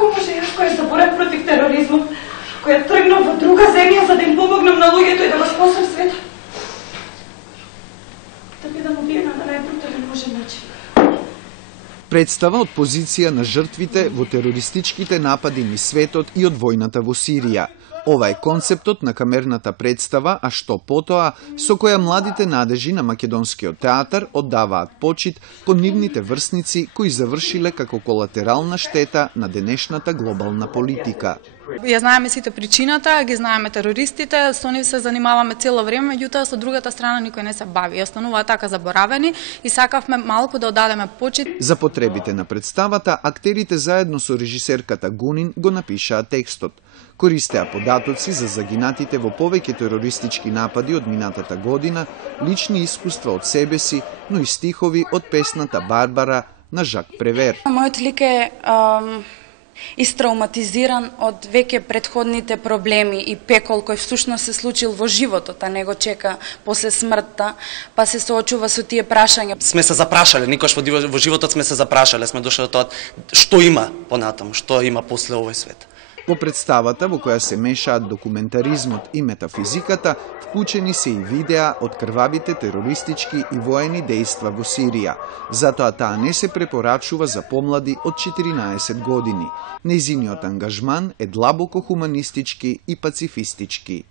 Како може јас која се борев против тероризмот, која тргнав во друга земја за да им помогнам на луѓето и да го спасам светот, да бидам убиена на најбрутален можен начин? Представа од позиција на жртвите во терористичките напади низ светот и од војната во Сирија. Ова е концептот на камерната представа, а што потоа, со која младите надежи на македонскиот театар оддаваат почит кон нивните врсници кои завршиле како колатерална штета на денешната глобална политика. Ја знаеме сите причината, ги знаеме терористите, со нив се занимаваме цело време, меѓутоа со другата страна никој не се бави. Остануваат така заборавени и сакавме малку да оддадеме почит. За потребите на представата, актерите заедно со режисерката Гунин го напишаа текстот. Користеа податоци за загинатите во повеќе терористички напади од минатата година, лични искуства од себе си, но и стихови од песната Барбара на Жак Превер. Мојот лик е истрауматизиран од веќе предходните проблеми и пекол кој всушност се случил во животот, а не го чека после смртта, па се соочува со тие прашања. Сме се запрашале, никош во животот сме се запрашале, сме дошли до тоа што има понатаму, што има после овој свет. Во представата, во која се мешаат документаризмот и метафизиката, вклучени се и видеа од крвавите терористички и воени дејства во Сирија. Затоа таа не се препорачува за помлади од 14 години. Нејзиниот ангажман е длабоко хуманистички и пацифистички.